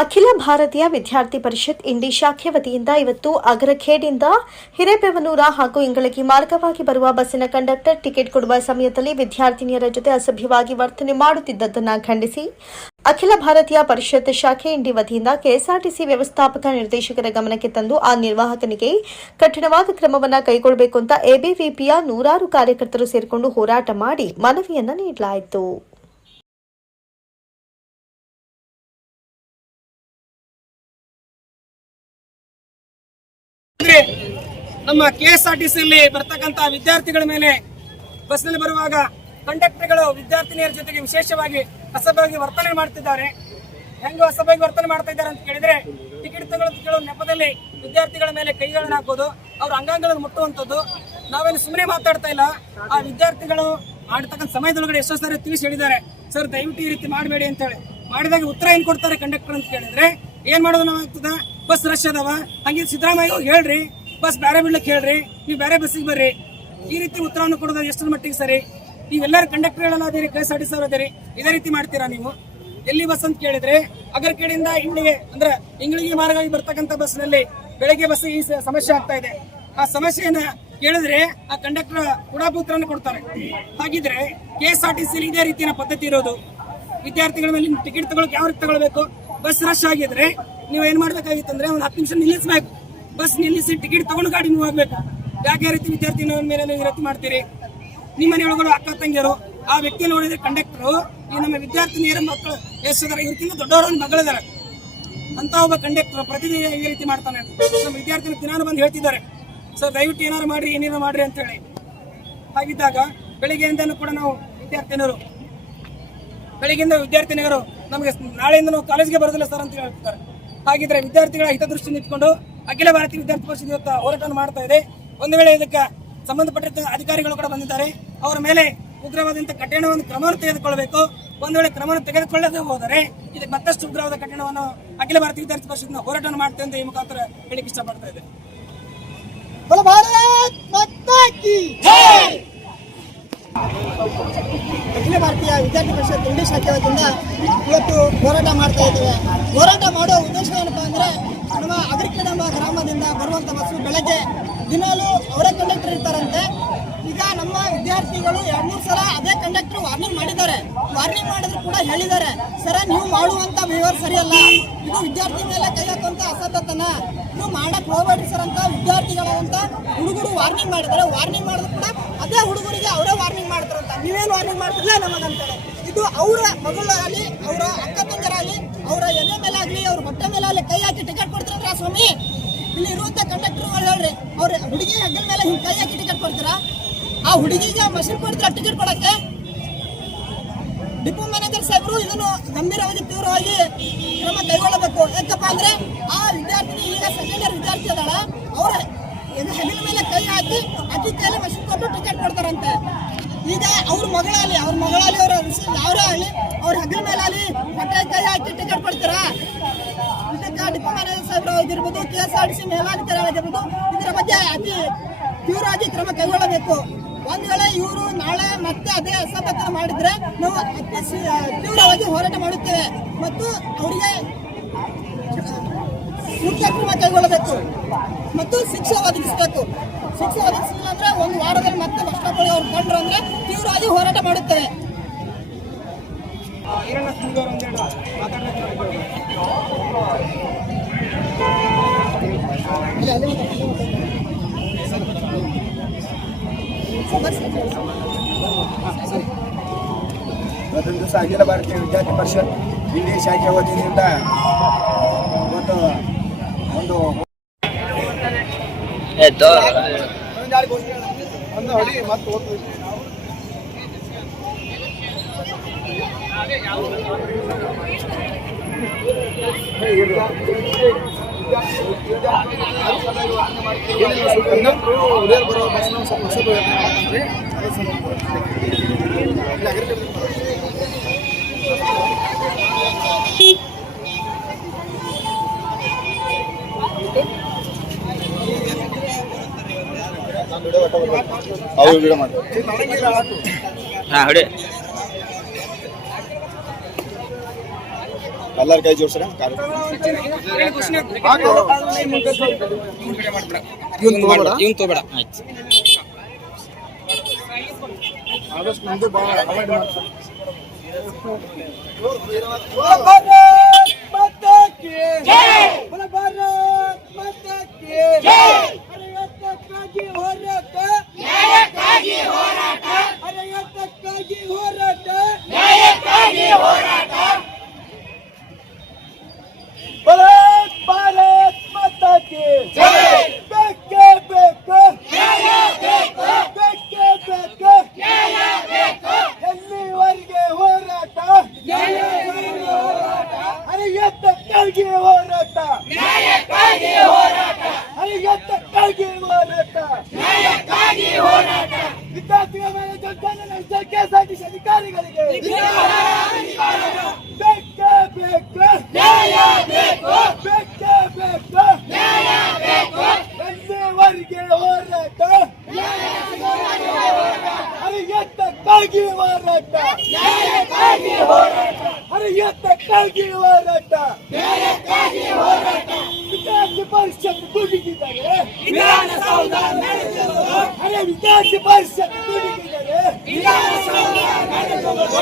ಅಖಿಲ ಭಾರತೀಯ ವಿದ್ಯಾರ್ಥಿ ಪರಿಷತ್ ಇಂಡಿ ಶಾಖೆ ವತಿಯಿಂದ ಇವತ್ತು ಅಗರಖೇಡ್ನಿಂದ ಹಿರೇಬೆವನೂರ ಹಾಗೂ ಇಂಗಳಗಿ ಮಾರ್ಗವಾಗಿ ಬರುವ ಬಸ್ಸಿನ ಕಂಡಕ್ಟರ್ ಟಿಕೆಟ್ ಕೊಡುವ ಸಮಯದಲ್ಲಿ ವಿದ್ಯಾರ್ಥಿನಿಯರ ಜೊತೆ ಅಸಭ್ಯವಾಗಿ ವರ್ತನೆ ಮಾಡುತ್ತಿದ್ದದನ್ನು ಖಂಡಿಸಿ ಅಖಿಲ ಭಾರತೀಯ ಪರಿಷತ್ ಶಾಖೆ ಇಂಡಿ ವತಿಯಿಂದ ಕೆಎಸ್ಆರ್ಟಿಸಿ ವ್ಯವಸ್ಥಾಪಕ ನಿರ್ದೇಶಕರ ಗಮನಕ್ಕೆ ತಂದು ಆ ನಿರ್ವಾಹಕನಿಗೆ ಕಠಿಣವಾದ ಕ್ರಮವನ್ನು ಕೈಗೊಳ್ಳಬೇಕು ಅಂತ ಎಬಿವಿಪಿಯ ನೂರಾರು ಕಾರ್ಯಕರ್ತರು ಸೇರಿಕೊಂಡು ಹೋರಾಟ ಮಾಡಿ ಮನವಿಯನ್ನು ನೀಡಲಾಯಿತು. ನಮ್ಮ ಕೆಎಸ್ಆರ್ಟಿಸಿಯಲ್ಲಿ ಬರ್ತಕ್ಕಂತ ವಿದ್ಯಾರ್ಥಿಗಳ ಮೇಲೆ ಬಸ್ನಲ್ಲಿ ಬರುವಾಗ ಕಂಡಕ್ಟರ್ಗಳು ವಿದ್ಯಾರ್ಥಿನಿಯರ ಜೊತೆಗೆ ವಿಶೇಷವಾಗಿ ಅಸಭ್ಯವಾಗಿ ವರ್ತನೆ ಮಾಡ್ತಿದ್ದಾರೆ. ಹೆಂಗೋ ಅಸಭ್ಯವಾಗಿ ವರ್ತನೆ ಮಾಡ್ತಾ ಇದ್ದಾರೆ ಅಂತ ಕೇಳಿದ್ರೆ ಟಿಕೆಟ್ ತಗೊಳ್ಳೋ ನೆಪದಲ್ಲಿ ವಿದ್ಯಾರ್ಥಿಗಳ ಮೇಲೆ ಕೈಗಳನ್ನ ಹಾಕೋದು, ಅವ್ರ ಅಂಗಾಂಗಗಳನ್ನು ಮುಟ್ಟುವಂಥದ್ದು. ನಾವೇನು ಸುಮ್ಮನೆ ಮಾತಾಡ್ತಾ ಇಲ್ಲ. ಆ ವಿದ್ಯಾರ್ಥಿಗಳು ಮಾಡತಕ್ಕಂಥ ಸಮಯದೊಳಗಡೆ ಎಷ್ಟೋ ಸಾರಿ ತಿಳಿಸಿ ಹೇಳಿದ್ದಾರೆ, ಸರ್ ದಯವಿಟ್ಟು ಈ ರೀತಿ ಮಾಡಬೇಡಿ ಅಂತ ಹೇಳಿ. ಮಾಡಿದಾಗ ಉತ್ತರ ಏನ್ ಕೊಡ್ತಾರೆ ಕಂಡಕ್ಟರ್ ಅಂತ ಕೇಳಿದ್ರೆ, ಏನ್ ಮಾಡೋದು ನಾವು ಆಗ್ತದ, ಬಸ್ ರಶ್ ಅದಾವ, ಹಂಗೆ ಸಿದ್ದರಾಮಯ್ಯ ಹೇಳ್ರಿ ಬಸ್ ಬೇರೆ ಬಿಡ್ಲಿಕ್ಕೆ ಹೇಳ್ರಿ, ನೀವು ಬೇರೆ ಬಸ್ಸಿಗೆ ಬರ್ರಿ, ಈ ರೀತಿ ಉತ್ತರವನ್ನು ಕೊಡೋದು ಎಷ್ಟರ ಮಟ್ಟಿಗೆ ಸರಿ? ನೀವೆಲ್ಲರೂ ಕಂಡಕ್ಟರ್ಗಳೆಲ್ಲ ಅದೇರಿ, ಕೆಎಸ್ಆರ್ಟಿಸಿ ಅವ್ರು ಅದೇರಿ, ಇದೇ ರೀತಿ ಮಾಡ್ತೀರಾ ನೀವು? ಎಲ್ಲಿ ಬಸ್ ಅಂತ ಕೇಳಿದ್ರೆ ಅಗರಖೇಡಿಂದ ಇಂಡಿಗೆ ಅಂದ್ರೆ ಇಂಗಳಿಗೆ ಮಾರ್ಗವಾಗಿ ಬರ್ತಕ್ಕಂಥ ಬಸ್ನಲ್ಲಿ ಬೆಳಗ್ಗೆ ಬಸ್ ಈ ಸಮಸ್ಯೆ ಆಗ್ತಾ ಇದೆ. ಆ ಸಮಸ್ಯೆಯನ್ನ ಕೇಳಿದ್ರೆ ಆ ಕಂಡಕ್ಟರ್ ಉಡಾಪುತ್ರನ್ನು ಕೊಡ್ತಾರೆ. ಹಾಗಿದ್ರೆ ಕೆಎಸ್ಆರ್ಟಿಸಿ ಇದೇ ರೀತಿಯ ಪದ್ಧತಿ ಇರೋದು. ವಿದ್ಯಾರ್ಥಿಗಳ ಮೇಲೆ ಟಿಕೆಟ್ ತಗೊಳಕ್ ಯಾವ ರೀತಿ ತಗೊಳ್ಬೇಕು? ಬಸ್ ರಶ್ ಆಗಿದ್ರೆ ನೀವು ಏನ್ ಮಾಡ್ಬೇಕಾಗಿತ್ತಂದ್ರೆ ಒಂದು 10 ನಿಮಿಷ ನಿಲ್ಲಿಸಬೇಕು. ಬಸ್ ನಿಲ್ಲಿಸಿ ಟಿಕೆಟ್ ತಗೊಂಡು ಗಾಡಿ ಮೂವ್ ಆಗ್ಬೇಕು. ಯಾಕೆ ರೀತಿ ವಿದ್ಯಾರ್ಥಿಗಳ ಮೇಲೆ ಈ ರೀತಿ ಮಾಡ್ತೀರಿ? ನಿಮ್ಮ ಮನೆಯೊಳಗಡೆ ಅಕ್ಕ ತಂಗಿಯರು ಆ ವ್ಯಕ್ತಿ ನೋಡಿದ್ರೆ ಕಂಡಕ್ಟರ್ ಈ ನಮ್ಮ ವಿದ್ಯಾರ್ಥಿನಿಯರ ಮಕ್ಕಳು ಎಷ್ಟಿದಾರ, ಇವ್ರಿಗಿಂತ ದೊಡ್ಡವರ ಮಗಳಿದಾರೆ ಅಂತ ಒಬ್ಬ ಕಂಡಕ್ಟರ್ ಪ್ರತಿದಿನ ಈ ರೀತಿ ಮಾಡ್ತಾನೆ. ನಮ್ಮ ವಿದ್ಯಾರ್ಥಿಗಳು ದಿನಾನು ಬಂದು ಹೇಳ್ತಿದ್ದಾರೆ, ಸರ್ ದಯವಿಟ್ಟು ಏನಾರು ಮಾಡ್ರಿ, ಏನೇನಾರು ಮಾಡ್ರಿ ಅಂತ ಹೇಳಿ. ಹಾಗಿದ್ದಾಗ ಬೆಳಿಗ್ಗೆಯಿಂದನೂ ಕೂಡ ನಾವು ಬೆಳಿಗ್ಗೆಯಿಂದ ವಿದ್ಯಾರ್ಥಿನಿಯರು ನಮಗೆ ನಾಳೆಯಿಂದ ನಾವು ಕಾಲೇಜಿಗೆ ಬರೋದಿಲ್ಲ ಸರ್ ಅಂತ ಹೇಳ್ತಿದ್ದಾರೆ. ಹಾಗಿದ್ರೆ ವಿದ್ಯಾರ್ಥಿಗಳ ಹಿತದೃಷ್ಟಿ ನಿಂತ್ಕೊಂಡು ಅಖಿಲ ಭಾರತೀಯ ವಿದ್ಯಾರ್ಥಿ ಪರಿಷತ್ ಇವತ್ತು ಹೋರಾಟ ಮಾಡ್ತಾ ಇದೆ. ಒಂದು ವೇಳೆ ಇದಕ್ಕೆ ಸಂಬಂಧಪಟ್ಟ ಅಧಿಕಾರಿಗಳು ಕೂಡ ಬಂದಿದ್ದಾರೆ. ಅವರ ಮೇಲೆ ಉಗ್ರವಾದಂತಹ ಕಠಿಣ ಒಂದು ಕ್ರಮವನ್ನು ತೆಗೆದುಕೊಳ್ಳಬೇಕು. ಒಂದು ವೇಳೆ ಕ್ರಮವನ್ನು ತೆಗೆದುಕೊಳ್ಳದೆ ಹೋದರೆ ಇದಕ್ಕೆ ಮತ್ತಷ್ಟು ಉಗ್ರವಾದ ಕಠಿಣವನ್ನು ಅಖಿಲ ಭಾರತೀಯ ವಿದ್ಯಾರ್ಥಿ ಪರಿಷತ್ನ ಹೋರಾಟ ಮಾಡ್ತೇವೆ ಅಂತ ಈ ಮುಖಾಂತರ ಹೇಳಿಕ್ಕೆ ಇಷ್ಟಪಡ್ತಾ ಇದೆ. ಅಖಿಲ ಭಾರತೀಯ ವಿದ್ಯಾರ್ಥಿ ಪರಿಷತ್ ಇಂಡಿ ಶಾಖೆ ವತಿಯಿಂದ ಇವತ್ತು ಹೋರಾಟ ಮಾಡ್ತಾ ಇದ್ದೇವೆ. ಹೋರಾಟ ಮಾಡೋ ಉದ್ದೇಶ ಏನಪ್ಪಾ ಅಂದ್ರೆ, ನಮ್ಮ ಅಗರಖೇಡ್ ಎಂಬ ಗ್ರಾಮದಿಂದ ಬರುವಂತ ಬಸ್ಸು ಬೆಳಗ್ಗೆ ದಿನಾಲೂ ಅವರೇ ಕಂಡಕ್ಟರ್ ಇರ್ತಾರಂತೆ. ಈಗ ನಮ್ಮ ವಿದ್ಯಾರ್ಥಿಗಳು 2-3 ಸಲ ಅದೇ ಕಂಡಕ್ಟರ್ ವಾರ್ನಿಂಗ್ ಮಾಡಿದ್ದಾರೆ. ವಾರ್ನಿಂಗ್ ಮಾಡಿದ್ರು ಕೂಡ ಹೇಳಿದ್ದಾರೆ, ಸರ ನೀವು ಮಾಡುವಂತ ವ್ಯವಹಾರ ಸರಿಯಲ್ಲ, ಇದು ವಿದ್ಯಾರ್ಥಿ ಮೇಲೆ ಕೈ ಹಾಕುವಂತ ಅಸಭ್ಯತನ, ಇದು ಮಾಡಕ್ ಹೋಗ್ಬೇಡ್ರಿ ಸರ್ ಅಂತ ವಿದ್ಯಾರ್ಥಿಗಳಂತ ಹುಡುಗರು ವಾರ್ನಿಂಗ್ ಮಾಡಿದ್ದಾರೆ. ವಾರ್ನಿಂಗ್ ಮಾಡಿದ್ರು ಕೂಡ ಅದೇ ಹುಡುಗರಿಗೆ ಅವರೇ ವಾರ್ನಿಂಗ್ ಮಾಡ್ತಾರಂತ. ನೀವೇನು ವಾರ್ನಿಂಗ್ ಮಾಡ್ತಿಲ್ಲ ನಮಗಂತಾರೆ. ಇದು ಅವರ ಮಗಳಾಗಲಿ, ಅವರ ಅಕ್ಕ ತಂಗರಾಗಲಿ, ಅವರ ಎದೆ ಮೇಲೆ ಆಗಲಿ, ಅವ್ರ ಹೊಟ್ಟೆ ಮೇಲೆ ಆಗಲಿ ಕೈ ಹಾಕಿ ಟಿಕೆಟ್ ಕೊಡ್ತಾರ ಸ್ವಾಮಿ? ಇಲ್ಲಿ ಇರುವಂತ ಕಂಡಕ್ಟರ್ ಹೇಳ್ರಿ, ಅವ್ರ ಹುಡುಗಿ ಹೆಗ್ಗಲ ಮೇಲೆ ಹಿಂಗೆ ಕೈ ಹಾಕಿ ಟಿಕೆಟ್ ಕೊಡ್ತೀರಾ? ಆ ಹುಡುಗಿಗೆ ಮಷಿನ್ ಕೊಡ್ತೀರಾ ಟಿಕೆಟ್ ಕೊಡಕ್ಕೆ? ಡಿಪೋ ಮ್ಯಾನೇಜರ್ ಸಾಹೇಬರು ಇದನ್ನು ಗಂಭೀರವಾಗಿ ತೀವ್ರವಾಗಿ ಕ್ರಮ ಕೈಗೊಳ್ಳಬೇಕು. ಯಾಕಪ್ಪ ಅಂದ್ರೆ ಆ ವಿದ್ಯಾರ್ಥಿನಿ ಈಗ ಸೆಕೆಂಡ್ ಇಯರ್ ವಿದ್ಯಾರ್ಥಿ ಅದಾಳ, ಅವ್ರ ಹೆಗಲ ಮೇಲೆ ಕೈ ಹಾಕಿ ಅಕ್ಕಿ ಕೈಯಲ್ಲಿ ಮಷಿನ್ ಕೊಟ್ಟು ಟಿಕೆಟ್ ಕೊಡ್ತಾರಂತೆ. ಈಗ ಅವ್ರ ಮಗಳಾಗಲಿ ಅವ್ರ ಯಾವ್ರೇ ಆಗಲಿ ಅವ್ರ ಹೆಗಲ ಮೇಲೆ ಆಗಲಿ ಹೊಟ್ಟೆ ಕೈ ಹಾಕಿ ಟಿಕೆಟ್ ಕೊಡ್ತೀರಾ? ಇದಕ್ಕೆ ಡಿಪೋ ಮ್ಯಾನೇಜರ್ ಸಾಹೇಬರು ಆಗಿರ್ಬೋದು, ಕೆಎಸ್ಆರ್ಟಿಸಿ ಮೇಲಾಧಿಕಾರಿ ಆಗಿರ್ಬೋದು, ಇದರ ಬಗ್ಗೆ ಅತಿ ತೀವ್ರವಾಗಿ ಕ್ರಮ ಕೈಗೊಳ್ಳಬೇಕು. ಒಂದ್ ವೇಳೆ ಇವರು ನಾಳೆ ಮತ್ತೆ ಅದೇ ಅಸಭ್ಯತನ ಮಾಡಿದ್ರೆ ನಾವು ಅತಿ ತೀವ್ರವಾಗಿ ಹೋರಾಟ ಮಾಡುತ್ತೇವೆ ಮತ್ತು ಅವರಿಗೆ ಸೂಕ್ತ ಕ್ರಮ ಕೈಗೊಳ್ಳಬೇಕು ಮತ್ತು ಶಿಕ್ಷೆ ಒದಗಿಸಬೇಕು. ಶಿಕ್ಷೆ ಒದಗಿಸಲಿಲ್ಲ ಅಂದ್ರೆ 1 ವಾರದಲ್ಲಿ ಮತ್ತೆ ಬಸ್ ಸ್ಟಾಪ್ ಅವ್ರು ಕಂಡ್ರು ಅಂದ್ರೆ ತೀವ್ರವಾಗಿ ಹೋರಾಟ ಮಾಡುತ್ತೇವೆ. ಇವತ್ತೊಂದು ದಿವಸ ಅಖಿಲ ಭಾರತೀಯ ವಿದ್ಯಾರ್ಥಿ ಪರಿಷತ್ ಇಂಡಿ ಶಾಖೆ ವತಿಯಿಂದ ಇವತ್ತು ಒಂದು ಹೊಡಿ ಮತ್ತು ಬರೋ ಬಸ್ ಸ್ವಲ್ಪ ಅವು ವಿಡಿಯೋ ಮಾಡಿ ಹಾಂ ಹೊಡಿ. ಎಲ್ಲರ ಕೈ ಜೋಡಿಸ್ರೆ ಇವ್ನು ತಗೋಬೇಡ ಆಯ್ತು. ಆದಷ್ಟು ಮುಂದೆ ಭಾಳ ಅವಾಯ್ಡ್ ಮಾಡ್ತಾರೆ. ಭಾರತ್ ಮಾತಾ ಕಿ ಜೈ, ಭಾರತ್ ಮಾತಾ ಕಿ ಜೈ. ಅರಯತ್ತಕ್ಕಾಗಿ ಹೋರಾಟ, ನ್ಯಾಯಕ್ಕಾಗಿ ಹೋರಾಟ, ಅರಯತ್ತಕ್ಕಾಗಿ ಹೋರಾಟ, ನ್ಯಾಯಕ್ಕಾಗಿ ಹೋರಾಟ. ಭಾರತ್ ಮಾತಾ ಕಿ ಜೈ. ಬೇಕೇ ಬೇಕು ನ್ಯಾಯ ಬೇಕು, ಬೇಕೇ ಬೇಕು ನ್ಯಾಯ ಬೇಕು. ಎಲ್ಲಿವರೆಗೆ ಹೋರಾಟ, ನ್ಯಾಯಕ್ಕಾಗಿ ಹೋರಾಟ, ಅರಯತ್ತಕ್ಕಾಗಿ ಹೋರಾಟ, ನ್ಯಾಯಕ್ಕಾಗಿ ಹೋರಾಟ, ಅರಯತ್ತಕ್ಕಾಗಿ ಹೋರಾಟ, ನ್ಯಾಯಕ್ಕಾಗಿ ಹೋರಾಟ. ವಿದ್ಯಾರ್ಥಿಗಳ ಮೇಲೆ ದೌರ್ಜನ್ಯ ನಡೆಸಿದ ಕೆಎಸ್ಆರ್ಟಿಸಿ ಅಧಿಕಾರಿಗಳಿಗೆ ಬೇಕೇ ಬೇಕು ನ್ಯಾಯ ಬೇಕು, ಬೇಕೇ ಬೇಕು ನ್ಯಾಯ ಬೇಕು. ಎಲ್ಲಿವರೆಗೆ ಹೋರಾಟ, ಅರಯತ್ತಕ್ಕಾಗಿ ಹೋರಾಟ, ನ್ಯಾಯಕ್ಕಾಗಿ ಹೋರಾಟ, ಅರಯತ್ತಕ್ಕಾಗಿ ಹೋರಾಟ, ನ್ಯಾಯಕ್ಕಾಗಿ ಹೋರಾಟ. ವಿದ್ಯಾರ್ಥಿ ಪರಿಷತ್ ದುಡಿದಿದ್ದಾರೆ, ವಿಧಾನಸೌಧ ನಡೆಸುವುದು. ಅರೆ ವಿದ್ಯಾರ್ಥಿ ಪರಿಷತ್ ದುಡಿದಿದ್ದಾರೆ, ವಿಧಾನಸೌಧ ನಡೆಸುವುದು.